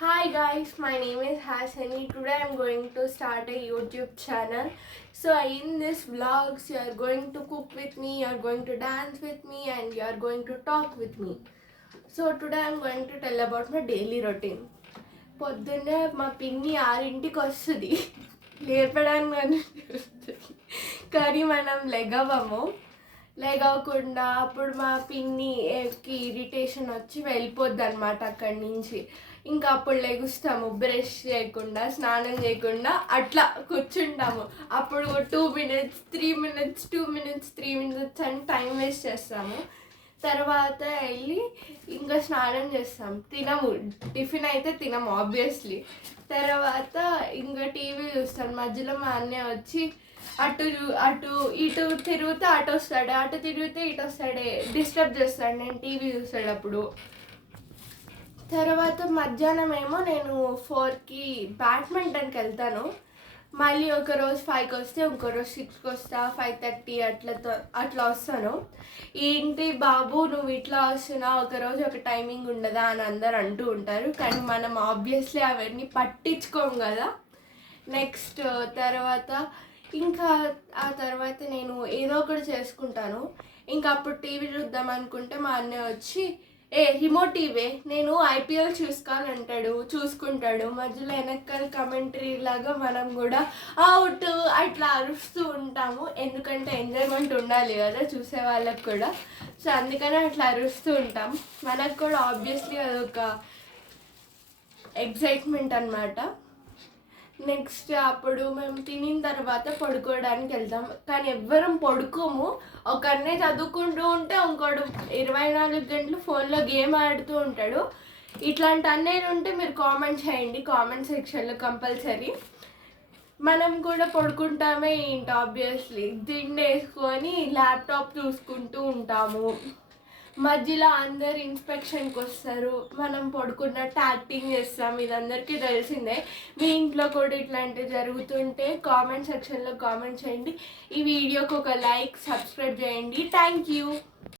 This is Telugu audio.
Hi guys, my name is Hasani. Today I'm going to start a YouTube channel. So in this vlogs, you are going to cook with me, you are going to dance with me, and you are going to talk with me. So today I'm going to tell about my daily routine. పొద్దున్నే మా పిన్ని 6ంటికి వస్తుంది లేపడానికి కానీ మనం లేగవకుండా అప్పుడు మా పిన్నికి ఇరిటేషన్ వచ్చి వెళ్ళిపోద్ది అనమాట అక్కడి నుంచి. ఇంకా అప్పుడు లెగుస్తాము, బ్రష్ చేయకుండా స్నానం చేయకుండా అట్లా కూర్చుంటాము. అప్పుడు 2 minutes 3 minutes 2 minutes 3 minutes అని టైం వేస్ట్ చేస్తాము. తర్వాత వెళ్ళి ఇంకా స్నానం చేస్తాం, తినము, టిఫిన్ అయితే తినము ఆబ్వియస్లీ. తర్వాత ఇంకా టీవీ చూస్తాను. మధ్యలో మా అన్నయ్య వచ్చి అటు అటు ఇటు తిరిగితే అటు వస్తాడు, అటు తిరిగితే ఇటు వస్తాడే, డిస్టర్బ్ చేస్తాడు నేను టీవీ చూసేటప్పుడు. తర్వాత మధ్యాహ్నం ఏమో నేను 4కి బ్యాడ్మింటన్కి వెళ్తాను. మళ్ళీ ఒకరోజు 5కి వస్తే, ఇంకోరోజు 6కి వస్తా, 5:30 అట్లా వస్తాను. ఏంటి బాబు నువ్వు ఇట్లా వస్తున్నావు, ఒకరోజు ఒక టైమింగ్ ఉండదా అని అందరు అంటూ ఉంటారు. కానీ మనం ఆబ్వియస్లీ అవన్నీ పట్టించుకోము కదా. నెక్స్ట్ తర్వాత ఇంకా ఆ తర్వాత నేను ఏదో ఒకటి చేసుకుంటాను. ఇంకా అప్పుడు టీవీ చూద్దాం అనుకుంటే మా అన్నయ్య వచ్చి రిమోట్ టీవీ నేను ఐపీఎల్ చూసుకోవాలంటాడు, చూసుకుంటాడు. మధ్యలో వెనకాల కమెంటరీ లాగా మనం కూడా అవుట్ అట్లా అరుస్తూ ఉంటాము, ఎందుకంటే ఎంజాయ్మెంట్ ఉండాలి కదా చూసే వాళ్ళకు కూడా. సో అందుకని అట్లా అరుస్తూ ఉంటాం. మనకు కూడా ఆబ్వియస్లీ అదొక ఎగ్జైట్మెంట్ అనమాట. నెక్స్ట్ అప్పుడు మేము తినిన తర్వాత పడుకోవడానికి వెళ్తాం. కానీ ఎవ్వరం పడుకోము. ఒక అన్నయ్య చదువుకుంటూ ఉంటే ఇంకోడు 24 గంటలు ఫోన్లో గేమ్ ఆడుతూ ఉంటాడు. ఇట్లాంటి అన్నయ్యలు ఉంటే మీరు కామెంట్ చేయండి కామెంట్ సెక్షన్లో కంపల్సరీ. మనం కూడా పడుకుంటామే ఏంటి, ఆబ్వియస్లీ దిండు వేసుకొని ల్యాప్టాప్ చూసుకుంటూ ఉంటాము. మధ్యలో అందరు ఇన్స్పెక్షన్కి వస్తారు, మనం పడుకున్నట్టు యాక్టింగ్ చేస్తాం. ఇది అందరికీ తెలిసిందే. మీ ఇంట్లో కూడా ఇట్లాంటివి జరుగుతుంటే కామెంట్ సెక్షన్లో కామెంట్ చేయండి. ఈ వీడియోకి ఒక లైక్, సబ్స్క్రైబ్ చేయండి. Thank you.